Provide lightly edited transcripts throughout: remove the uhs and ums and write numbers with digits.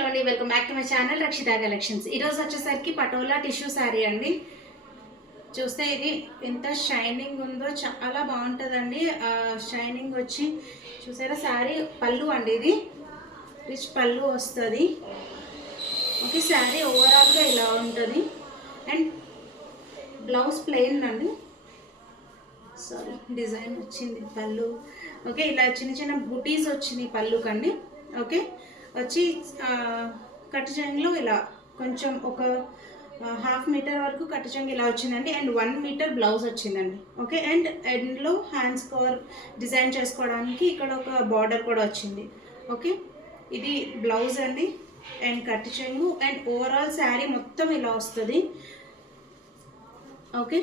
Hello అండి, welcome back to my channel Rakshita collections. ఈరోజు వచ్చేసరికి పటోలా టిష్యూ శారీ అండి. చూస్తే ఇది ఎంత షైనింగ్ ఉందో, చాలా బాగుంటుందండి. షైనింగ్ వచ్చి చూసారా, శారీ పళ్ళు అండి, ఇది రిచ్ పళ్ళు వస్తుంది. ఓకే, శారీ ఓవరాల్గా ఇలా ఉంటుంది. అండ్ బ్లౌజ్ ప్లెయిన్ అండి, సారీ డిజైన్ వచ్చింది పళ్ళు. ఓకే, ఇలా చిన్న చిన్న బుటీస్ వచ్చినాయి పళ్ళు కండి. ఓకే, వచ్చి కట్ చెంగులో ఇలా కొంచెం ఒక హాఫ్ మీటర్ వరకు కట్ చెంగు ఇలా వచ్చిందండి. అండ్ 1 మీటర్ బ్లౌజ్ వచ్చిందండి. ఓకే, అండ్ ఎండ్లో హ్యాండ్స్ కవర్ డిజైన్ చేసుకోవడానికి ఇక్కడ ఒక బార్డర్ కూడా వచ్చింది. ఓకే, ఇది బ్లౌజ్ అండి అండ్ కట్ చెంగు. అండ్ ఓవరాల్ శారీ మొత్తం ఇలా వస్తుంది. ఓకే,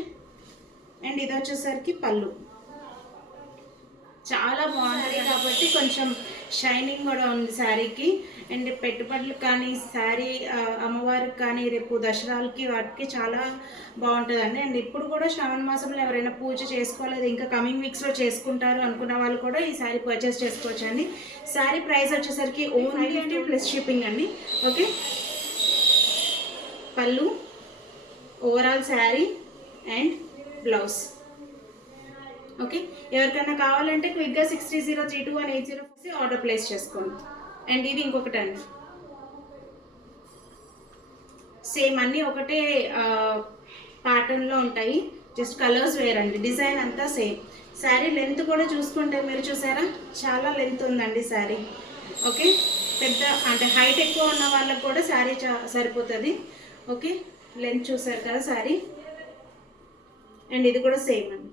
అండ్ ఇది వచ్చేసరికి పళ్ళు. చాలా బాగుంటుంది కాబట్టి కొంచెం షైనింగ్ కూడా ఉంది శారీకి. అండ్ పెట్టుబడులు కానీ శారీ అమ్మవారికి కానీ రేపు దసరాలకి వాటికి చాలా బాగుంటుందండి. అండ్ ఇప్పుడు కూడా శ్రావణ మాసంలో ఎవరైనా పూజ చేసుకోలేదు, ఇంకా కమింగ్ వీక్స్లో చేసుకుంటారు అనుకున్న వాళ్ళు కూడా ఈ శారీ పర్చేస్ చేసుకోవచ్చు అండి. శారీ ప్రైస్ వచ్చేసరికి ఓన్లీ 50 ప్లస్ షిప్పింగ్ అండి. ఓకే, పళ్ళు, overall sari and blouse. Okay, ఎవరికైనా కావాలంటే క్విక్గా 63032180 ఆర్డర్ ప్లేస్ చేసుకోండి. అండ్ ఇది ఇంకొకటి అండి, సేమ్ అన్నీ ఒకటే ప్యాటర్న్లో ఉంటాయి, జస్ట్ కలర్స్ వేరండి, డిజైన్ అంతా సేమ్. శారీ లెంత్ కూడా చూసుకుంటే మీరు చూసారా, చాలా లెంత్ ఉందండి శారీ. ఓకే, పెద్ద అంటే హైట్ ఎక్కువ ఉన్న వాళ్ళకి కూడా శారీ సరిపోతుంది. ఓకే, లెంత్ చూసారు కదా శారీ. అండ్ ఇది కూడా సేమ్ అండి,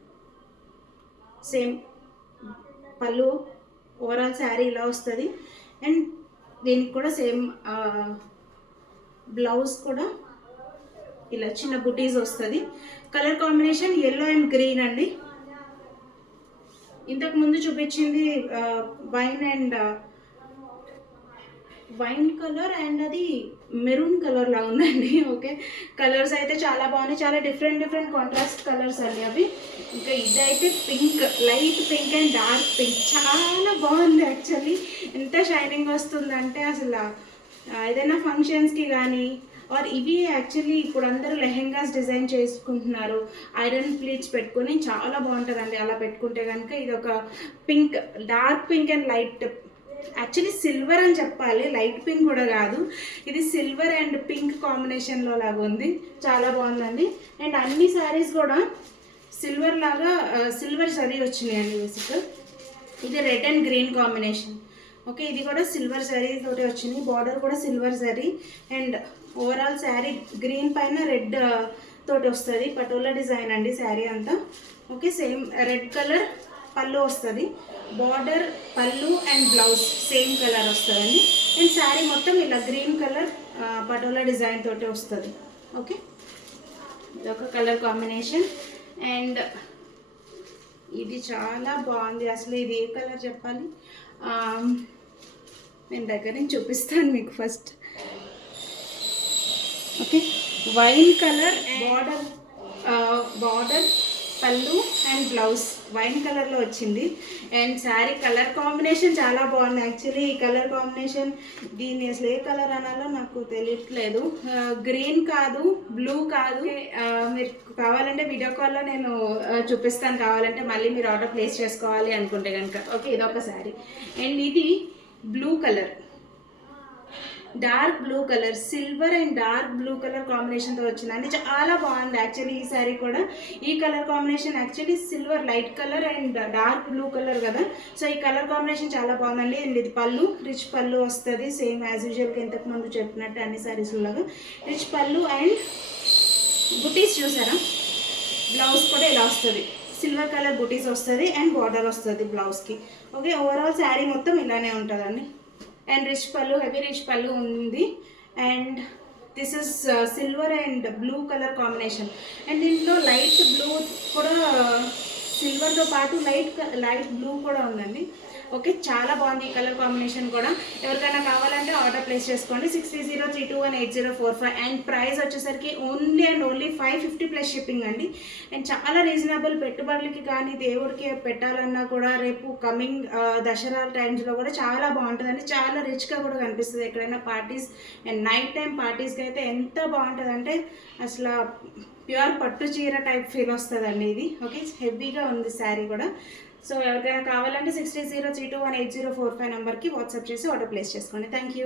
సేమ్ పళ్ళు, ఓవరాల్ శారీ ఇలా వస్తుంది. అండ్ దీనికి కూడా సేమ్ బ్లౌజ్ కూడా ఇలా చిన్న బుటీస్ వస్తుంది. Colour combination yellow and green అండి. ఇంతకు ముందు చూపించింది వైన్ కలర్ అండ్ అది మెరూన్ కలర్ లా ఉందండి. ఓకే, కలర్స్ అయితే చాలా బాగున్నాయి, చాలా డిఫరెంట్ కాంట్రాస్ట్ కలర్స్ అండి అవి. ఇంకా ఇదైతే pink, light pink and dark pink, చాలా బాగుంది యాక్చువల్లీ. ఎంత షైనింగ్ వస్తుందంటే అసలు ఏదైనా ఫంక్షన్స్కి కానీ ఆర్ ఇవి యాక్చువల్లీ ఇప్పుడు అందరూ లెహెంగాస్ డిజైన్ చేసుకుంటున్నారు, ఐరన్ ప్లీట్స్ పెట్టుకొని చాలా బాగుంటుందండి అలా పెట్టుకుంటే కనుక. ఇది ఒక pink, dark pink and light, actually silver అని చెప్పాలి, లైట్ పింక్ కూడా కాదు, ఇది సిల్వర్ అండ్ పింక్ కాంబినేషన్లో లాగా ఉంది, చాలా బాగుందండి. అండ్ అన్ని శారీస్ కూడా సిల్వర్ లాగా సిల్వర్ జరీ వచ్చినాయండి బేసిక్గా. ఇది red and green combination. Okay, ఇది కూడా సిల్వర్ జరీ తోటి వచ్చింది, బార్డర్ కూడా silver zari. And overall sari green పైన రెడ్ తోటి వస్తుంది, పటోలా డిజైన్ అండి శారీ అంతా. ఓకే, సేమ్ రెడ్ కలర్ పళ్ళు వస్తుంది, బార్డర్, పళ్ళు అండ్ బ్లౌజ్ సేమ్ కలర్ వస్తుందండి. అండ్ శారీ మొత్తం ఇలా గ్రీన్ కలర్ పటోలా డిజైన్ తోటి వస్తుంది. ఓకే, ఇదొక కలర్ కాంబినేషన్. అండ్ ఇది చాలా బాగుంది అసలు. ఇది ఏ కలర్ చెప్పాలి, నేను దగ్గర నుంచి చూపిస్తాను మీకు first. Okay, wine colour, border, పళ్ళు అండ్ బ్లౌజ్ వైన్ కలర్లో వచ్చింది. అండ్ శారీ కలర్ కాంబినేషన్ చాలా బాగుంది యాక్చువల్లీ. ఈ కలర్ కాంబినేషన్ దీన్ని అసలు ఏ కలర్ అనాలో నాకు తెలియట్లేదు, గ్రీన్ కాదు, బ్లూ కాదు. మీరు కావాలంటే వీడియో కాల్లో నేను చూపిస్తాను, కావాలంటే మళ్ళీ మీరు ఆర్డర్ ప్లేస్ చేసుకోవాలి అనుకుంటే కనుక. ఓకే, ఇదొక శారీ. అండ్ ఇది blue colour, dark blue colour, silver and dark blue colour కాంబినేషన్తో వచ్చిందండి, చాలా బాగుంది యాక్చువల్లీ ఈ శారీ కూడా. ఈ colour combination actually silver light colour and dark blue colour కదా, సో ఈ కలర్ కాంబినేషన్ చాలా బాగుందండి. అండ్ ఇది పళ్ళు, రిచ్ పళ్ళు వస్తుంది, సేమ్ యాజ్ యూజువల్గా ఇంతకు ముందు చెప్పినట్టు అన్ని శారీస్లాగా రిచ్ పళ్ళు. అండ్ బుటీస్ చూసారా, బ్లౌజ్ కూడా ఇలా వస్తుంది, సిల్వర్ కలర్ బుటీస్ వస్తుంది అండ్ బార్డర్ వస్తుంది బ్లౌజ్కి. ఓకే, ఓవరాల్ శారీ మొత్తం ఇలానే ఉంటుందండి. అండ్ రిచ్ పళ్ళు, హెవీ రిచ్ పళ్ళు ఉంది. And this is silver and blue colour combination. And దీంట్లో లైట్ బ్లూ కూడా, సిల్వర్తో పాటు లైట్ బ్లూ కూడా ఉందండి. ఓకే, చాలా బాగుంది ఈ కలర్ కాంబినేషన్ కూడా. ఎవరికైనా కావాలంటే ఆర్డర్ ప్లేస్ చేసుకోండి. 6303218045 అండ్ ప్రైస్ వచ్చేసరికి only and only 550 plus shipping అండి. అండ్ చాలా రీజనబుల్, పెట్టుబడులకి కానీ దేవుడికి పెట్టాలన్నా కూడా రేపు కమింగ్ దసరా టైమ్స్లో కూడా చాలా బాగుంటుందండి. చాలా రిచ్గా కూడా కనిపిస్తుంది ఎక్కడైనా పార్టీస్ అండ్ నైట్ టైం పార్టీస్కి అయితే ఎంత బాగుంటుందంటే అసలు ప్యూర్ పట్టు చీర టైప్ ఫీల్ వస్తుందండి ఇది. ఓకే, హెవీగా ఉంది శారీ కూడా. సో ఎవరికైనా కావాలంటే 6303218045 నెంబర్కి వాట్సాప్ చేసి ఆర్డర్ ప్లేస్ చేసుకోండి. Thank you.